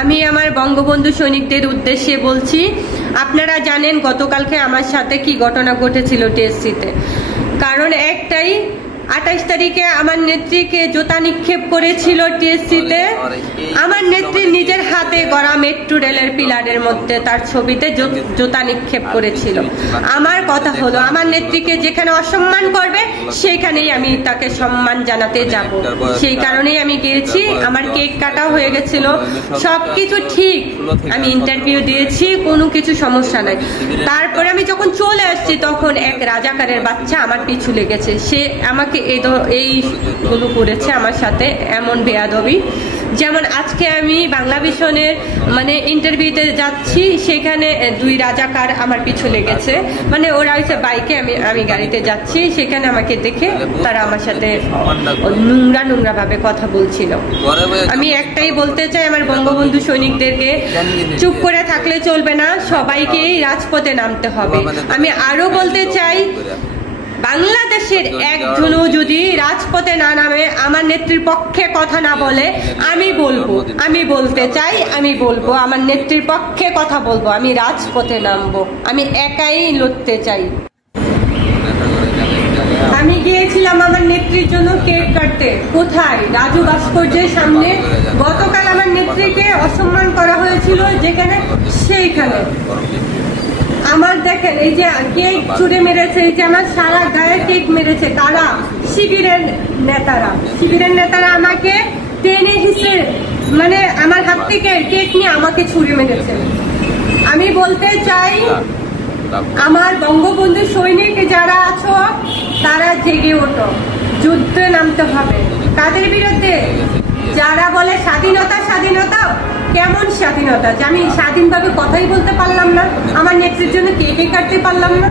আমি আমার বঙ্গবন্ধু সৈনিকদের উদ্দেশ্যে বলছি, আপনারা জানেন গতকালকে আমার সাথে কি ঘটনা ঘটেছিল টিএসসিতে। কারণ একটাই, 28 তারিখে আমার নেত্রীকে জুতা নিক্ষেপ করেছিল টিএসসিতে। আমার নেত্রী নিজের হাতে গড়া মেট্রো রেলের পিলারের মধ্যে তার ছবিতে জুতা নিক্ষেপ করেছিল। আমার কথা হলো, আমার নেত্রীকে যেখানে অসম্মান করবে সেখানেই আমি তাকে সম্মান জানাতে যাব। সেই কারণেই আমি গিয়েছি। আমার কেক কাটা হয়ে গেছিল, সবকিছু ঠিক, আমি ইন্টারভিউ দিয়েছি, কোনো কিছু সমস্যা নাই। তারপরে আমি যখন চলে আসছি তখন এক রাজাকারের বাচ্চা আমার পিছু লেগেছে। সে আমাকে এইগুলো করেছে আমার সাথে, এমন বেয়াদবি। যেমন আজকে আমি বাংলা ভিশনের ইন্টারভিউতে যাচ্ছি, সেখানে 2 রাজাকার আমার পিছু লেগেছে। ওরা হচ্ছে বাইকে, আমি গাড়িতে যাচ্ছি, সেখানে আমাকে দেখে তারা আমার সাথে নোংরা ভাবে কথা বলছিল। আমি একটাই বলতে চাই আমার বঙ্গবন্ধু সৈনিকদেরকে, চুপ করে থাকলে চলবে না, সবাইকেই রাজপথে নামতে হবে। আমি আরো বলতে চাই, বাংলাদেশের একজনও যদি রাজপথে না নামে, আমার নেত্রীর পক্ষে কথা না বলে, আমি বলতে চাই, আমি বলবো আমার নেত্রীর পক্ষে কথা বলবো, আমি রাজপথে নামবো, আমি একাই লড়তে চাই। আমি গিয়েছিলাম আমার নেত্রীর জন্য কেক কাটতে। কোথায়? রাজু ভাস্কর্যের সামনে। গতকাল আমার নেত্রীকে অসম্মান করা হয়েছিল যেখানে, সেইখানে আমার দেখেন এই যে কেক ছুড়ে মেরেছে, এই যে আমার সারা গায়ে কেক মেরেছে। কারা? শিবিরের নেতারা আমাকে টেনে হিসেবে আমার হাত থেকে কেক নিয়ে আমাকে ছুড়ে মেরেছে। আমি বলতে চাই, আমার বঙ্গবন্ধু সৈনিক যারা আছো তারা জেগে ওঠো, যুদ্ধে নামতে হবে। তাদের বিরুদ্ধে যারা বলে স্বাধীনতা, কেমন স্বাধীনতা? যে আমি স্বাধীনভাবে কথাই বলতে পারলাম না, আমার নেত্রীর জন্য কেক কাটতে পারলাম না।